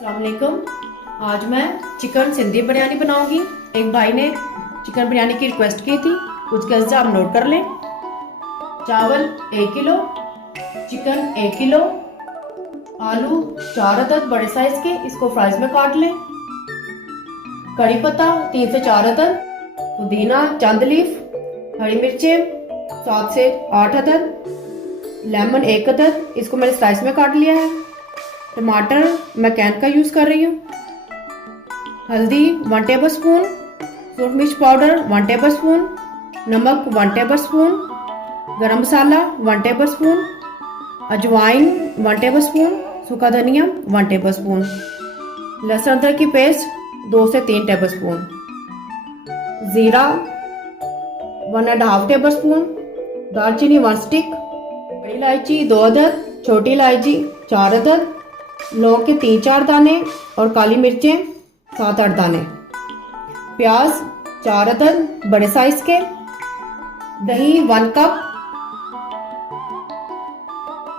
अस्सलाम वालेकुम। आज मैं चिकन सिंधी बिरयानी बनाऊंगी। एक भाई ने चिकन बिरयानी की रिक्वेस्ट की थी, उसके वजह आप नोट कर लें। चावल 1 किलो, चिकन 1 किलो, आलू 4 अदद बड़े साइज के, इसको फ्राइज में काट लें। कड़ी पत्ता 3 से 4 अदद, पुदीना चंद लीफ, हरी मिर्चें 7 से 8 अदद, लेमन 1 अदद, इसको मैंने स्लाइस में काट लिया है। टमाटर मैं कैन का यूज़ कर रही हूँ। हल्दी 1 टेबल स्पून, सूरज मिर्च पाउडर 1 टेबल स्पून, नमक 1 टेबल स्पून, गरम मसाला 1 टेबल स्पून, अजवाइन 1 टेबल स्पून, सूखा धनिया 1 टेबल स्पून, लहसुन अदरक की पेस्ट 2 से 3 टेबल स्पून, ज़ीरा 1.5 टेबल स्पून, दालचीनी 1 स्टिक, बड़ी इलायची 2 अदद, छोटी इलायची 4 अदद, लौंग के 3-4 दाने और काली मिर्चें 7-8 दाने, प्याज 4 अदद बड़े साइज के, दही 1 कप,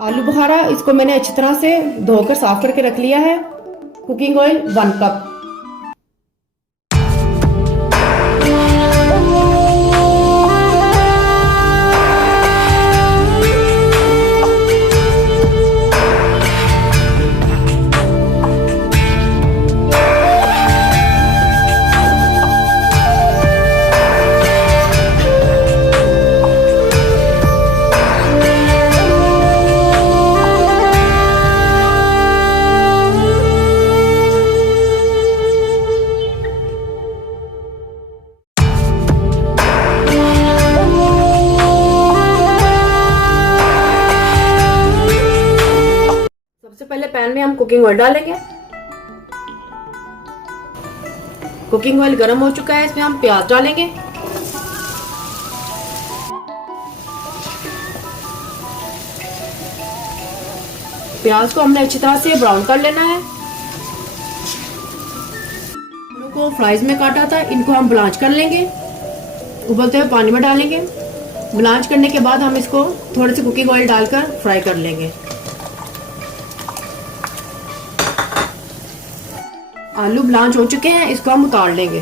आलू बुखारा इसको मैंने अच्छी तरह से धोकर साफ करके रख लिया है, कुकिंग ऑयल 1 कप। सबसे पहले पैन में हम कुकिंग ऑयल डालेंगे। कुकिंग ऑयल गर्म हो चुका है, इसमें हम प्याज डालेंगे। प्याज को हमने अच्छी तरह से ब्राउन कर लेना है। आलू को फ्राइज में काटा था, इनको हम ब्लांच कर लेंगे। उबलते हुए पानी में डालेंगे। ब्लांच करने के बाद हम इसको थोड़े से कुकिंग ऑयल डालकर फ्राई कर लेंगे। आलू ब्लांच हो चुके हैं, इसको हम उतार लेंगे।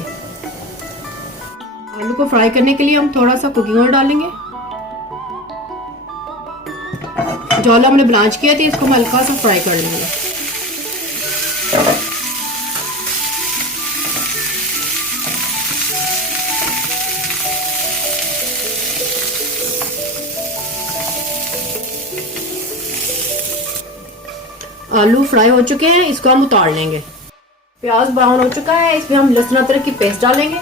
आलू को फ्राई करने के लिए हम थोड़ा सा कुकिंग ऑयल डालेंगे। जो आलू हमने ब्लांच किया था, इसको हम हल्का सा फ्राई कर लेंगे। आलू फ्राई हो चुके हैं, इसको हम उतार लेंगे। प्याज ब्राउन हो चुका है, इसमें हम लहसुन अदरक की पेस्ट डालेंगे।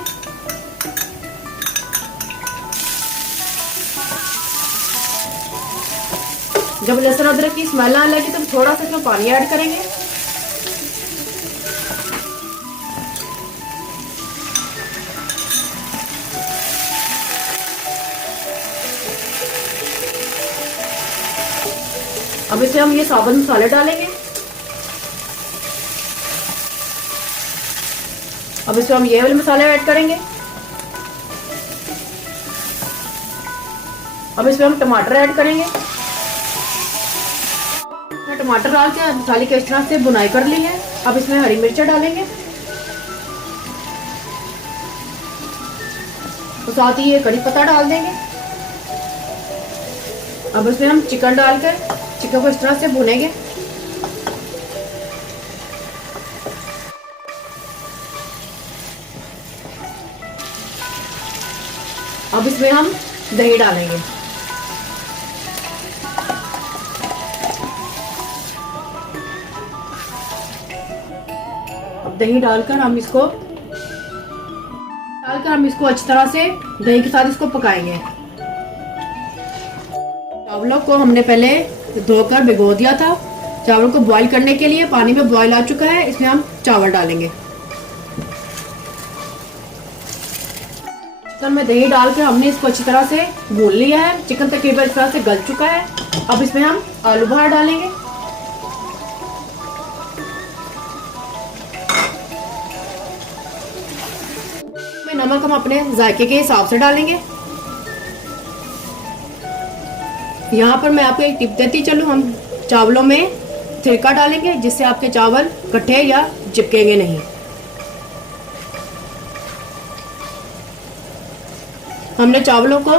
जब लहसुन अदरक की स्मेल आने लगी तो थोड़ा सा इसमें पानी ऐड करेंगे। अब इसमें हम ये साबुत मसाले डालेंगे। अब इसमें हम ये वाले मसाले ऐड करेंगे। अब इसमें हम टमाटर ऐड करेंगे। टमाटर डाल के मसाले की इस तरह से बुनाई कर ली है। अब इसमें हरी मिर्च डालेंगे तो साथ ही ये कड़ी पत्ता डाल देंगे। अब इसमें हम चिकन डालकर चिकन को इस तरह से भुनेंगे। अब इसमें हम दही डालेंगे। अब दही डालकर हम इसको अच्छी तरह से दही के साथ इसको पकाएंगे। चावलों को हमने पहले धोकर भिगो दिया था। चावलों को बॉईल करने के लिए पानी में बॉईल आ चुका है, इसमें हम चावल डालेंगे। चिकन में दही डालकर हमने इसको अच्छी तरह से भून लिया है। चिकन तकरीबन इस तरह से गल चुका है। अब इसमें हम आलू बुखारा डालेंगे। नमक हम अपने जायके के हिसाब से डालेंगे। यहाँ पर मैं आपको एक टिप देती चलूँ, हम चावलों में सिरका डालेंगे जिससे आपके चावल कट्ठे या चिपकेंगे नहीं। हमने चावलों को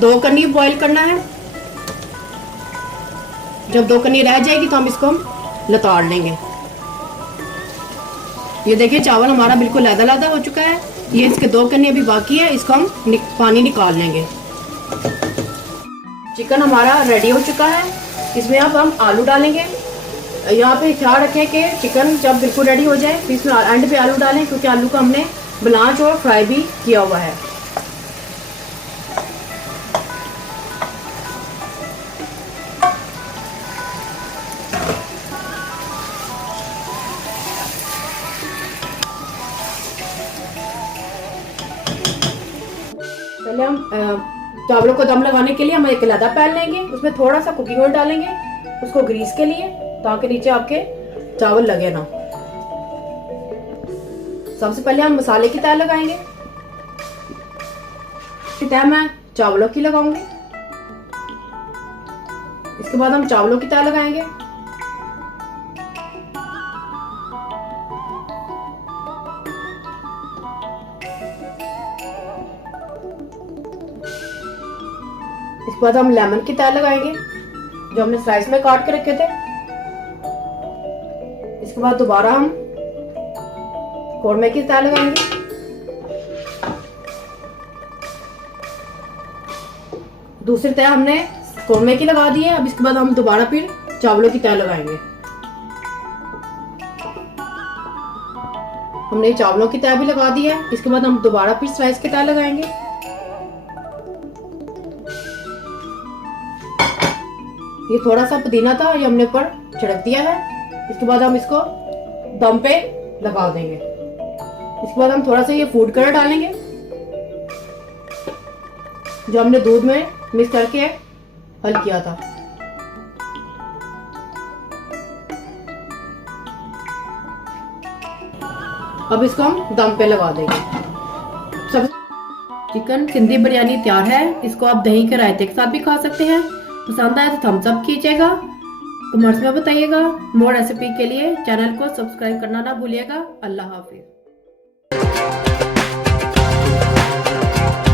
2 कन्नी बॉईल करना है। जब 2 कन्नी रह जाएगी तो हम इसको लताड़ लेंगे। ये देखिए चावल हमारा बिल्कुल लैदा हो चुका है। ये इसके 2 कन्नी अभी बाकी है, इसको हम पानी निकाल लेंगे। चिकन हमारा रेडी हो चुका है। इसमें अब हम आलू डालेंगे। यहाँ पे ख्याल रखें कि चिकन जब बिल्कुल रेडी हो जाए फिर इसमें एंड पे आलू डालें, क्योंकि आलू को हमने ब्लांच और फ्राई भी किया हुआ है। पहले हम चावलों को दम लगाने के लिए हम एक अलग पैन लेंगे, उसमें थोड़ा सा कुकिंग ऑयल डालेंगे उसको ग्रीस के लिए, ताकि नीचे आपके चावल लगे ना। सबसे पहले हम मसाले की तह लगाएंगे। तह मैं चावलों की लगाऊंगी। इसके बाद हम चावलों की तह लगाएंगे। इसके बाद हम लेमन की तह लगाएंगे जो हमने स्लाइस में काट के रखे थे। इसके बाद दोबारा हम कौरमे की तह लगाएंगे। दूसरी तह हमने कौरमे की लगा दी है। अब इसके बाद हम दोबारा फिर चावलों की तह लगाएंगे। हमने चावलों की तह भी लगा दी है। इसके बाद हम दोबारा फिर स्लाइस की तह लगाएंगे। ये थोड़ा सा पुदीना था, ये हमने ऊपर छिड़क दिया है। इसके बाद हम इसको दम पे लगा देंगे। इसके बाद हम थोड़ा सा ये फूड कलर डालेंगे जो हमने दूध में मिक्स करके हल किया था। अब इसको हम दम पे लगा देंगे। सब चिकन सिंधी बिरयानी तैयार है। इसको आप दही के रायते के साथ भी खा सकते हैं। पसंद आए तो थम्स अप कीजिएगा, कमेंट्स में बताइएगा। मोर रेसिपी के लिए चैनल को सब्सक्राइब करना ना भूलिएगा। अल्लाह हाफिज।